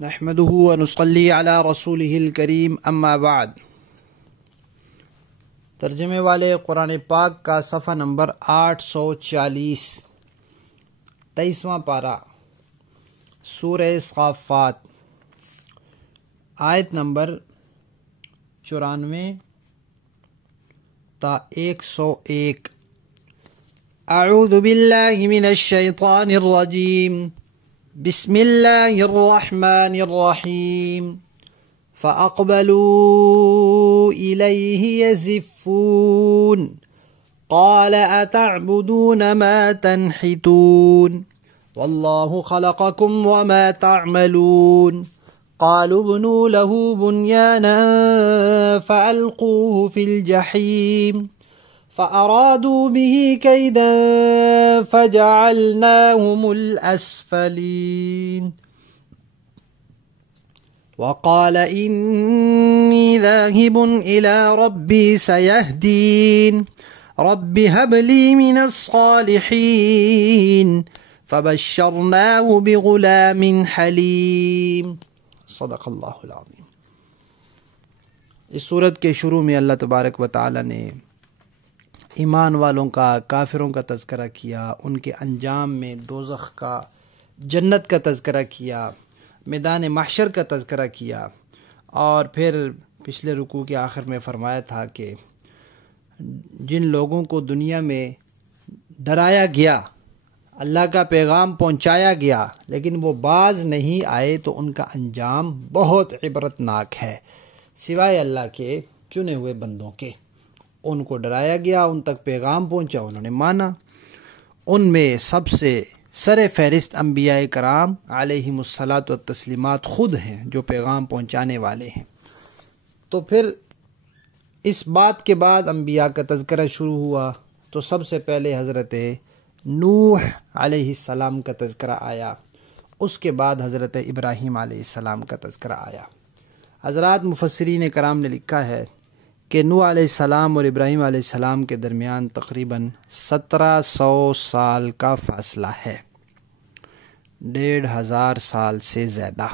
نحمده ونصلي على رسوله الکریم اما بعد۔ ترجمے والے قرآن پاک کا صفحہ نمبر 840، 23واں پارہ، سورہ صافات، آیت نمبر 94 تا 101۔ اعوذ باللہ من الشیطان الرجیم، بسم اللہ الرحمن الرحیم۔ فَأَقْبَلُوا إِلَيْهِ يَزِفُّونَ قَالَ أَتَعْبُدُونَ مَا تَنْحِتُونَ وَاللَّهُ خَلَقَكُمْ وَمَا تَعْمَلُونَ قَالُوا ابْنُوا لَهُ بُنْيَانًا فَأَلْقُوهُ فِي الْجَحِيمِ فَأَرَادُوا بِهِ كَيْدًا فَجَعَلْنَاهُمُ الْأَسْفَلِينَ وَقَالَ إِنِّي ذَاهِبٌ إِلَى رَبِّي سَيَهْدِينِ رَبِّ هَبْ لِي مِنَ الصَّالِحِينَ فَبَشَّرْنَاهُ بِغُلَامٍ حَلِيمٍ۔ صدق اللہ العظیم۔ اس سورت کے شروع میں اللہ تبارک و تعالی نے ایمان والوں کا، کافروں کا تذکرہ کیا، ان کے انجام میں دوزخ کا، جنت کا تذکرہ کیا، میدان محشر کا تذکرہ کیا، اور پھر پچھلے رکوع کے آخر میں فرمایا تھا کہ جن لوگوں کو دنیا میں ڈرایا گیا، اللہ کا پیغام پہنچایا گیا، لیکن وہ باز نہیں آئے تو ان کا انجام بہت عبرتناک ہے، سوائے اللہ کے چنے ہوئے بندوں کے۔ ان کو ڈرایا گیا، ان تک پیغام پہنچا، انہوں نے مانا۔ ان میں سب سے سر فہرست انبیاء کرام علیہم الصلاۃ والتسلیمات خود ہیں، جو پیغام پہنچانے والے ہیں۔ تو پھر اس بات کے بعد انبیاء کا تذکرہ شروع ہوا، تو سب سے پہلے حضرت نوح علیہ السلام کا تذکرہ آیا، اس کے بعد حضرت ابراہیم علیہ السلام کا تذکرہ آیا۔ حضرات مفسرین کرام نے لکھا ہے کہ نوح علیہ السلام اور ابراہیم علیہ السلام کے درمیان تقریباً 1700 سال کا فاصلہ ہے، 1500 سال سے زیادہ،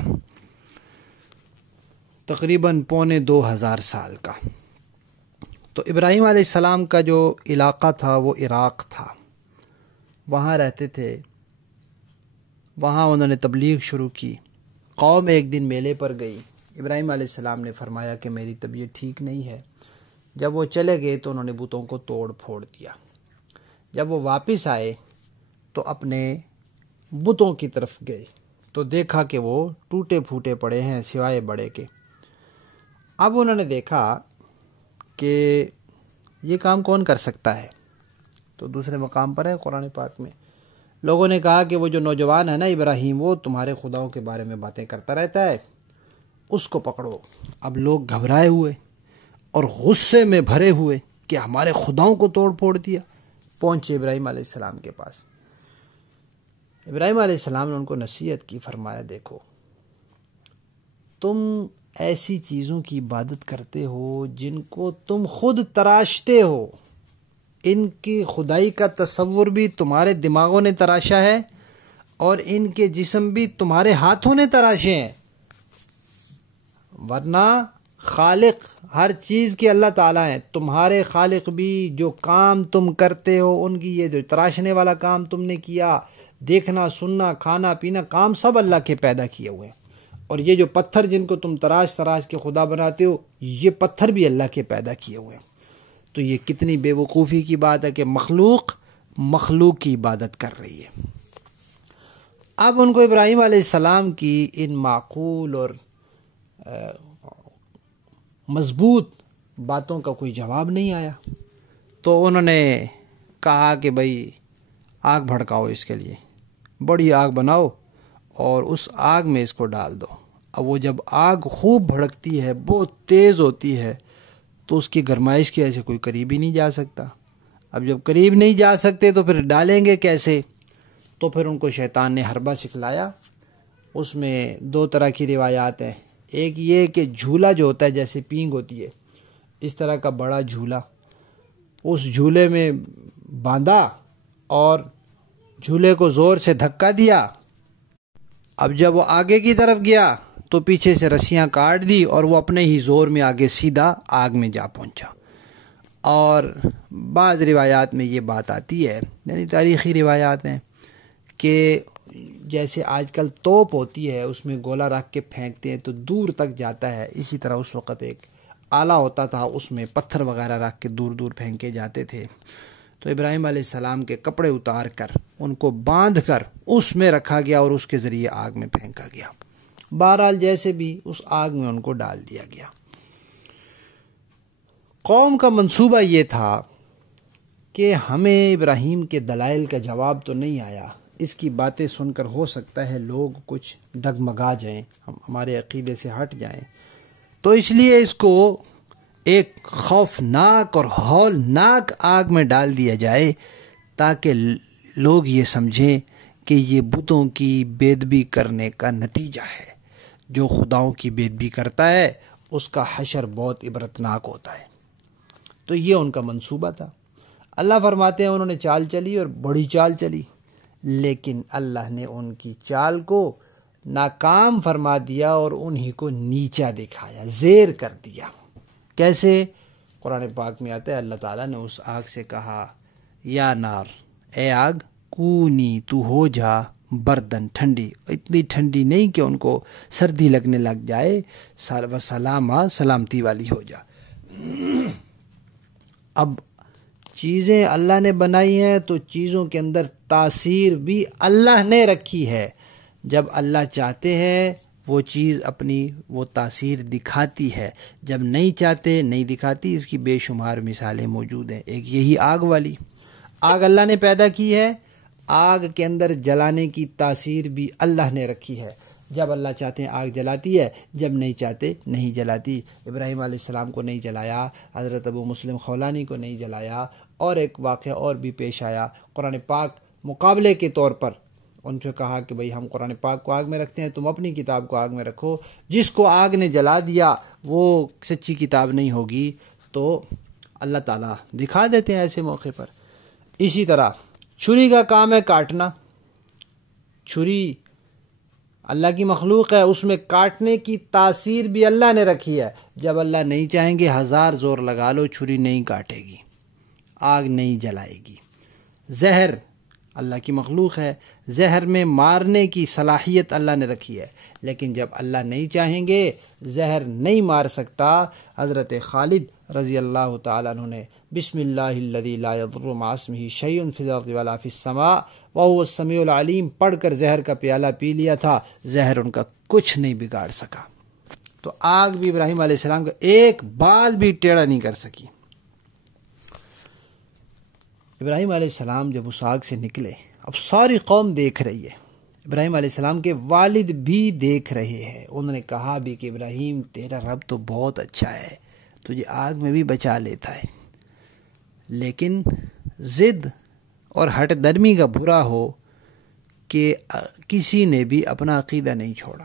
تقریباً 2500 سال کا۔ تو ابراہیم علیہ السلام کا جو علاقہ تھا وہ عراق تھا، وہاں رہتے تھے، وہاں انہوں نے تبلیغ شروع کی۔ قوم ایک دن میلے پر گئی، ابراہیم علیہ السلام نے فرمایا کہ میری طبیعت ٹھیک نہیں ہے۔ جب وہ چلے گئے تو انہوں نے بتوں کو توڑ پھوڑ دیا۔ جب وہ واپس آئے تو اپنے بتوں کی طرف گئے تو دیکھا کہ وہ ٹوٹے پھوٹے پڑے ہیں سوائے بڑے کے۔ اب انہوں نے دیکھا کہ یہ کام کون کر سکتا ہے، تو دوسرے مقام پر ہے قرآن پاک میں لوگوں نے کہا کہ وہ جو نوجوان ہے نا ابراہیم، وہ تمہارے خداؤں کے بارے میں باتیں کرتا رہتا ہے، اس کو پکڑو۔ اب لوگ گھبرائے ہوئے اور غصے میں بھرے ہوئے کہ ہمارے خداؤں کو توڑ پھوڑ دیا، پہنچے ابراہیم علیہ السلام کے پاس۔ ابراہیم علیہ السلام نے ان کو نصیحت کی، فرمایا دیکھو تم ایسی چیزوں کی عبادت کرتے ہو جن کو تم خود تراشتے ہو، ان کی خدائی کا تصور بھی تمہارے دماغوں نے تراشا ہے اور ان کے جسم بھی تمہارے ہاتھوں نے تراشے ہیں، ورنہ خالق ہر چیز کے اللہ تعالیٰ ہیں۔ تمہارے خالق بھی جو کام تم کرتے ہو، ان کی یہ جو تراشنے والا کام تم نے کیا، دیکھنا سننا کھانا پینا کام سب اللہ کے پیدا کیے ہوئے ہیں، اور یہ جو پتھر جن کو تم تراش کے خدا بناتے ہو، یہ پتھر بھی اللہ کے پیدا کیے ہوئے ہیں۔ تو یہ کتنی بے وقوفی کی بات ہے کہ مخلوق کی عبادت کر رہی ہے۔ اب ان کو ابراہیم علیہ السلام کی ان معقول اور مضبوط باتوں کا کوئی جواب نہیں آیا، تو انہوں نے کہا کہ بھئی آگ بھڑکاؤ، اس کے لیے بڑی آگ بناؤ اور اس آگ میں اس کو ڈال دو۔ اب وہ جب آگ خوب بھڑکتی ہے، بہت تیز ہوتی ہے، تو اس کی گرمائش کی وجہ سے کوئی قریب ہی نہیں جا سکتا۔ اب جب قریب نہیں جا سکتے تو پھر ڈالیں گے کیسے؟ تو پھر ان کو شیطان نے حربہ سکھلایا۔ اس میں 2 طرح کی روایات ہیں، ایک یہ کہ جھولا جو ہوتا ہے جیسے پینگ ہوتی ہے، اس طرح کا بڑا جھولا، اس جھولے میں باندھا اور جھولے کو زور سے دھکا دیا۔ اب جب وہ آگے کی طرف گیا تو پیچھے سے رسیاں کاٹ دی اور وہ اپنے ہی زور میں آگے سیدھا آگ میں جا پہنچا۔ اور بعض روایات میں یہ بات آتی ہے، یعنی تاریخی روایات ہیں، کہ جیسے آج کل توپ ہوتی ہے اس میں گولا رکھ کے پھینکتے ہیں تو دور تک جاتا ہے، اسی طرح اس وقت ایک آلہ ہوتا تھا، اس میں پتھر وغیرہ رکھ کے دور دور پھینکے جاتے تھے۔ تو ابراہیم علیہ السلام کے کپڑے اتار کر ان کو باندھ کر اس میں رکھا گیا اور اس کے ذریعے آگ میں پھینکا گیا۔ بہرحال جیسے بھی اس آگ میں ان کو ڈال دیا گیا۔ قوم کا منصوبہ یہ تھا کہ ہمیں ابراہیم کے دلائل کا جواب تو نہیں آیا، اس کی باتیں سن کر ہو سکتا ہے لوگ کچھ ڈگمگا جائیں، ہمارے عقیدے سے ہٹ جائیں، تو اس لیے اس کو ایک خوفناک اور ہولناک آگ میں ڈال دیا جائے تاکہ لوگ یہ سمجھیں کہ یہ بتوں کی بےدبی کرنے کا نتیجہ ہے۔ جو خداؤں کی بےدبی کرتا ہے اس کا حشر بہت عبرتناک ہوتا ہے۔ تو یہ ان کا منصوبہ تھا۔ اللہ فرماتے ہیں انہوں نے چال چلی اور بڑی چال چلی، لیکن اللہ نے ان کی چال کو ناکام فرما دیا اور انہی کو نیچا دکھایا، زیر کر دیا۔ کیسے؟ قرآن پاک میں آتا ہے اللہ تعالیٰ نے اس آگ سے کہا، یا نار، اے آگ، کونی، تو ہو جا بردن، ٹھنڈی، اتنی ٹھنڈی نہیں کہ ان کو سردی لگنے لگ جائے، سلامہ، سلامتی والی ہو جا۔ اب چیزیں اللہ نے بنائی ہیں تو چیزوں کے اندر تاثیر بھی اللہ نے رکھی ہے۔ جب اللہ چاہتے ہیں وہ چیز اپنی وہ تاثیر دکھاتی ہے، جب نہیں چاہتے نہیں دکھاتی۔ اس کی بے شمار مثالیں موجود ہیں۔ ایک یہی آگ والی آگ اللہ نے پیدا کی ہے، آگ کے اندر جلانے کی تاثیر بھی اللہ نے رکھی ہے۔ جب اللہ چاہتے ہیں آگ جلاتی ہے، جب نہیں چاہتے نہیں جلاتی۔ ابراہیم علیہ السلام کو نہیں جلایا، حضرت ابو مسلم خولانی کو نہیں جلایا، اور ایک واقعہ اور بھی پیش آیا۔ قرآن پاک مقابلے کے طور پر ان سے کہا کہ بھئی ہم قرآن پاک کو آگ میں رکھتے ہیں، تم اپنی کتاب کو آگ میں رکھو۔ جس کو آگ نے جلا دیا وہ سچی کتاب نہیں ہوگی، تو اللہ تعالیٰ دکھا دیتے ہیں ایسے موقع پر۔ اسی طرح چھری کا کام ہے کاٹنا۔ چھری اللہ کی مخلوق ہے، اس میں کاٹنے کی تاثیر بھی اللہ نے رکھی ہے۔ جب اللہ نہیں چاہیں گے ہزار زور لگا لو، چھری نہیں کاٹے گی، آگ نہیں جلائے گی۔ زہر اللہ کی مخلوق ہے، زہر میں مارنے کی صلاحیت اللہ نے رکھی ہے، لیکن جب اللہ نہیں چاہیں گے زہر نہیں مار سکتا۔ حضرت خالد رضی اللہ تعالیٰ عنہ نے بسم اللہ الذی لا یضر مع اسمہ شیء فی الارض ولا فی السماء وہو السمیع العلیم پڑھ کر زہر کا پیالہ پی لیا تھا، زہر ان کا کچھ نہیں بگاڑ سکا۔ تو آگ بھی ابراہیم علیہ السلام کا ایک بال بھی ٹیڑھا نہیں کر سکی۔ ابراہیم علیہ السلام جب اس آگ سے نکلے، اب ساری قوم دیکھ رہی ہے، ابراہیم علیہ السلام کے والد بھی دیکھ رہے ہیں۔ انہوں نے کہا بھی کہ ابراہیم تیرا رب تو بہت اچھا ہے، تجھے آگ میں بھی بچا لیتا ہے، لیکن ضد اور ہٹ درمی کا برا ہو کہ کسی نے بھی اپنا عقیدہ نہیں چھوڑا۔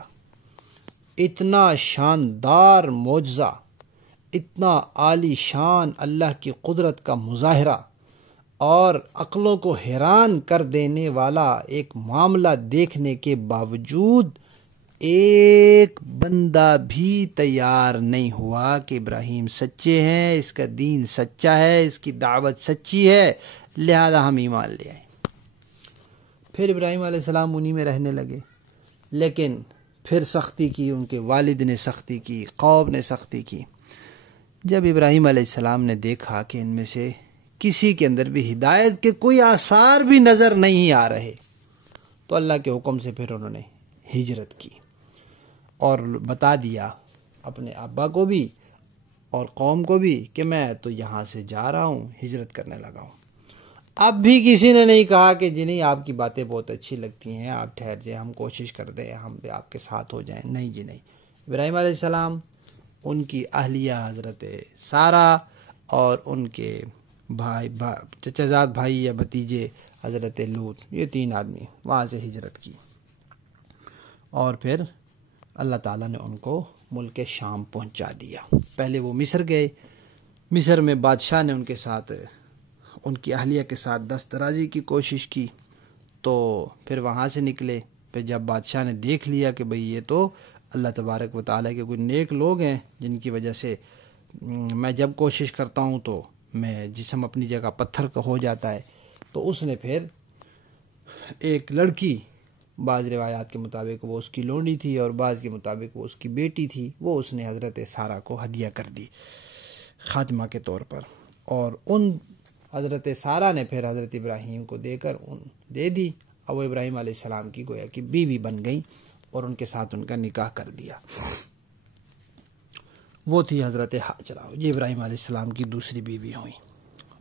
اتنا شاندار معجزہ، اتنا عالی شان اللہ کی قدرت کا مظاہرہ اور عقلوں کو حیران کر دینے والا ایک معاملہ دیکھنے کے باوجود ایک بندہ بھی تیار نہیں ہوا کہ ابراہیم سچے ہیں، اس کا دین سچا ہے، اس کی دعوت سچی ہے، لہذا ہم ایمان لے آئیں۔ پھر ابراہیم علیہ السلام انہی میں رہنے لگے، لیکن پھر سختی کی، ان کے والد نے سختی کی، قوم نے سختی کی۔ جب ابراہیم علیہ السلام نے دیکھا کہ ان میں سے کسی کے اندر بھی ہدایت کے کوئی آثار بھی نظر نہیں آ رہے، تو اللہ کے حکم سے پھر انہوں نے ہجرت کی اور بتا دیا اپنے ابا کو بھی اور قوم کو بھی کہ میں تو یہاں سے جا رہا ہوں، ہجرت کرنے لگا ہوں۔ اب بھی کسی نے نہیں کہا کہ جی نہیں آپ کی باتیں بہت اچھی لگتی ہیں، آپ ٹھہر جائیں، ہم کوشش کر دیں، ہم بھی آپ کے ساتھ ہو جائیں۔ نہیں جی نہیں۔ ابراہیم علیہ السلام، ان کی اہلیہ حضرت سارہ اور ان کے بھائی چچا زاد بھائی یا بھتیجے حضرت لوط، یہ 3 آدمی وہاں سے ہجرت کی، اور پھر اللہ تعالیٰ نے ان کو ملک شام پہنچا دیا۔ پہلے وہ مصر گئے، مصر میں بادشاہ نے ان کے ساتھ، ان کی اہلیہ کے ساتھ دست درازی کی کوشش کی، تو پھر وہاں سے نکلے۔ پھر جب بادشاہ نے دیکھ لیا کہ بھئی یہ تو اللہ تبارک و تعالیٰ کے کوئی نیک لوگ ہیں جن کی وجہ سے میں جب کوشش کرتا ہوں تو میں جسم اپنی جگہ پتھر کا ہو جاتا ہے. تو اس نے پھر ایک لڑکی، بعض روایات کے مطابق وہ اس کی لونڈی تھی اور بعض کے مطابق وہ اس کی بیٹی تھی، وہ اس نے حضرت سارہ کو ہدیہ کر دی خاتمہ کے طور پر. اور ان حضرت سارہ نے پھر حضرت ابراہیم کو دے دی، اور وہ ابراہیم علیہ السلام کی گویا کہ بیوی بن گئی اور ان کے ساتھ ان کا نکاح کر دیا. وہ تھی حضرت حاجرہ، یہ ابراہیم علیہ السلام کی دوسری بیوی ہوئی.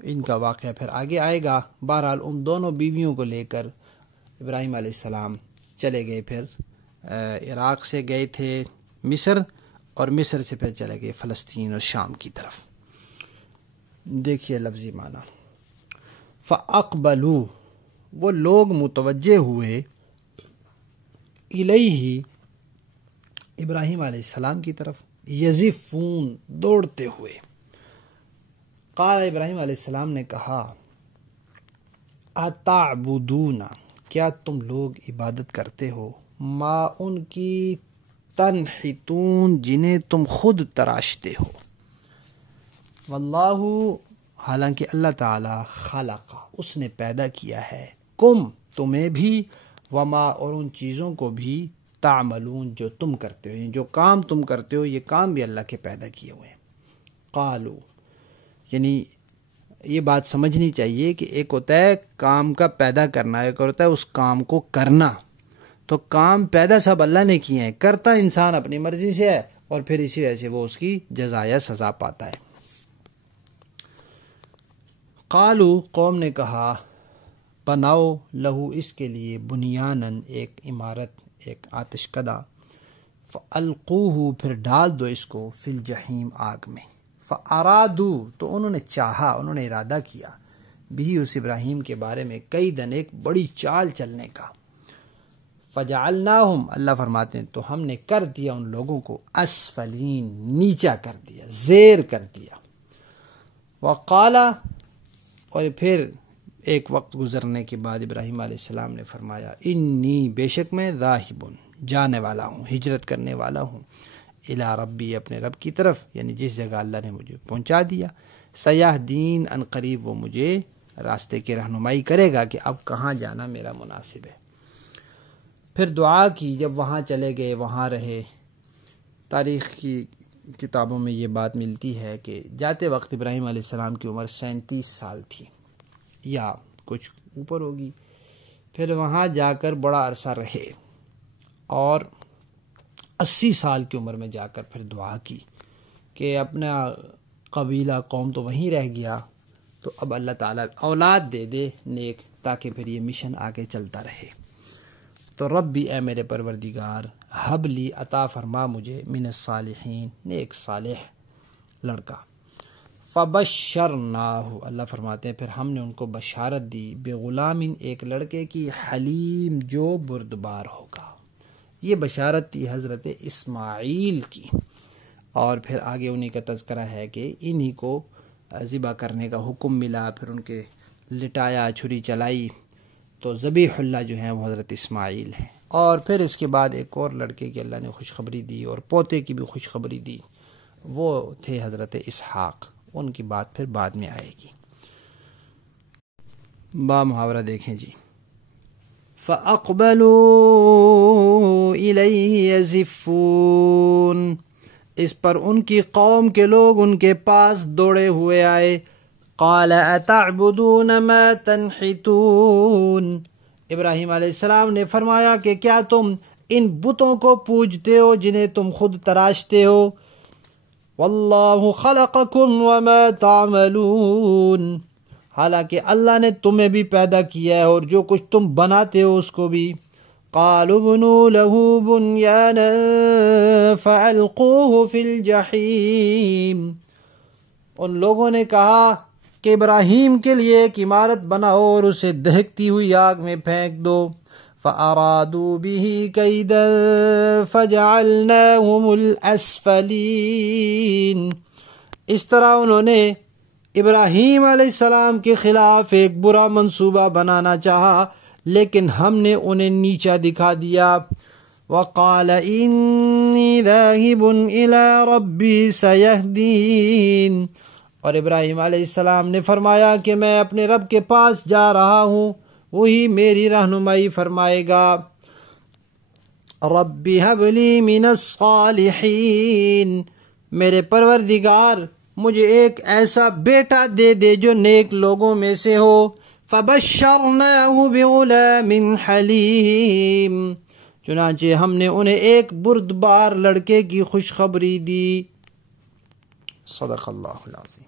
ان کا واقعہ پھر آگے آئے گا. بہرحال ان دونوں بیویوں کو لے کر ابراہیم علیہ السلام چلے گئے. پھر عراق سے گئے تھے مصر، اور مصر سے پھر چلے گئے فلسطین اور شام کی طرف. دیکھیے لفظی معنی، فَأَقْبَلُوا، وہ لوگ متوجہ ہوئے، الیہ، ابراہیم علیہ السلام کی طرف، یزفون، دوڑتے ہوئے. قال، ابراہیم علیہ السلام نے کہا، اتعبدون، کیا تم لوگ عبادت کرتے ہو، ما، ان کی، تنحتون، جنہیں تم خود تراشتے ہو. واللہ، حالانکہ اللہ تعالی، خلق، اس نے پیدا کیا ہے، کم، تمہیں بھی، وما، اور ان چیزوں کو بھی، تعملون، جو تم کرتے ہو، یعنی جو کام تم کرتے ہو یہ کام بھی اللہ کے پیدا کیے ہوئے ہیں. قالو، یعنی یہ بات سمجھنی چاہیے کہ ایک ہوتا ہے کام کا پیدا کرنا، ایک ہوتا ہے اس کام کو کرنا. تو کام پیدا سب اللہ نے کیے ہیں، کرتا انسان اپنی مرضی سے ہے، اور پھر اسی وجہ سے وہ اس کی جزا یا سزا پاتا ہے. قالو، قوم نے کہا، بناؤ، لہو، اس کے لیے، بنیانن، ایک عمارت، ایک آتش کدہ، فَأَلْقُوهُ، پھر ڈال دو اس کو، فی الجحیم، آگ میں. فَأَرَادُوا، تو انہوں نے چاہا، انہوں نے ارادہ کیا، بھی اس ابراہیم کے بارے میں، کئی دن، ایک بڑی چال چلنے کا. فَجَعَلْنَاهُمْ، اللہ فرماتے ہیں تو ہم نے کر دیا ان لوگوں کو، اسفلین، نیچا کر دیا، زیر کر دیا. وقال، اور پھر ایک وقت گزرنے کے بعد ابراہیم علیہ السلام نے فرمایا، انی، بے شک میں، ذاہب، جانے والا ہوں، ہجرت کرنے والا ہوں، الی ربی، اپنے رب کی طرف، یعنی جس جگہ اللہ نے مجھے پہنچا دیا. سیہدین، ان قریب وہ مجھے راستے کی رہنمائی کرے گا کہ اب کہاں جانا میرا مناسب ہے. پھر دعا کی، جب وہاں چلے گئے، وہاں رہے. تاریخ کی کتابوں میں یہ بات ملتی ہے کہ جاتے وقت ابراہیم علیہ السلام کی عمر 37 سال تھی یا کچھ اوپر ہوگی. پھر وہاں جا کر بڑا عرصہ رہے، اور 80 سال کی عمر میں جا کر پھر دعا کی کہ اپنا قبیلہ، قوم تو وہیں رہ گیا، تو اب اللہ تعالیٰ اولاد دے دے نیک، تاکہ پھر یہ مشن آگے چلتا رہے. تو ربی، اے میرے پروردگار، حب لی، عطا فرما مجھے، من الصالحین، نیک صالح لڑکا. فبشرناہ، اللہ فرماتے ہیں پھر ہم نے ان کو بشارت دی، بغلام، ایک لڑکے کی، حلیم، جو بردبار ہوگا. یہ بشارت تھی حضرت اسماعیل کی. اور پھر آگے انہی کا تذکرہ ہے کہ انہی کو ذبح کرنے کا حکم ملا، پھر ان کے لٹایا، چھری چلائی، تو ذبیح اللہ جو ہیں وہ حضرت اسماعیل ہیں. اور پھر اس کے بعد ایک اور لڑکے کی اللہ نے خوشخبری دی، اور پوتے کی بھی خوشخبری دی، وہ تھے حضرت اسحاق. ان کی بات پھر بعد میں آئے گی. با محاورہ دیکھیں جی. فَأَقْبَلُوا إِلَيْهِ يَزِفُّونَ، اس پر ان کی قوم کے لوگ ان کے پاس دوڑے ہوئے آئے. قَالَ أَتَعْبُدُونَ مَا تَنْحِتُونَ، ابراہیم علیہ السلام نے فرمایا کہ کیا تم ان بتوں کو پوجتے ہو جنہیں تم خود تراشتے ہو. وَاللَّهُ خَلَقَكُمْ وَمَا تَعْمَلُونَ، حالانکہ اللہ نے تمہیں بھی پیدا کیا ہے اور جو کچھ تم بناتے ہو اس کو بھی. قَالُوا ابْنُوا لَهُ بُنْيَانًا فَأَلْقُوهُ فِي الْجَحِيمِ، ان لوگوں نے کہا کہ ابراہیم کے لیے ایک عمارت بناؤ اور اسے دہکتی ہوئی آگ میں پھینک دو. فَأَرَادُوا بِهِ كَيْدًا فَجَعَلْنَاهُمُ الْأَسْفَلِينَ، اس طرح انہوں نے ابراہیم علیہ السلام کے خلاف ایک برا منصوبہ بنانا چاہا، لیکن ہم نے انہیں نیچا دکھا دیا. وقال انی ذاہب الی ربی سیہدین، اور ابراہیم علیہ السلام نے فرمایا کہ میں اپنے رب کے پاس جا رہا ہوں، وہی میری رہنمائی فرمائے گا۔ رب ہب لی من الصالحین، میرے پروردگار مجھے ایک ایسا بیٹا دے دے جو نیک لوگوں میں سے ہو۔ فبشرناہ بغلام حلیم، چنانچہ ہم نے انہیں ایک بردبار لڑکے کی خوشخبری دی۔ صدق اللہ العظیم۔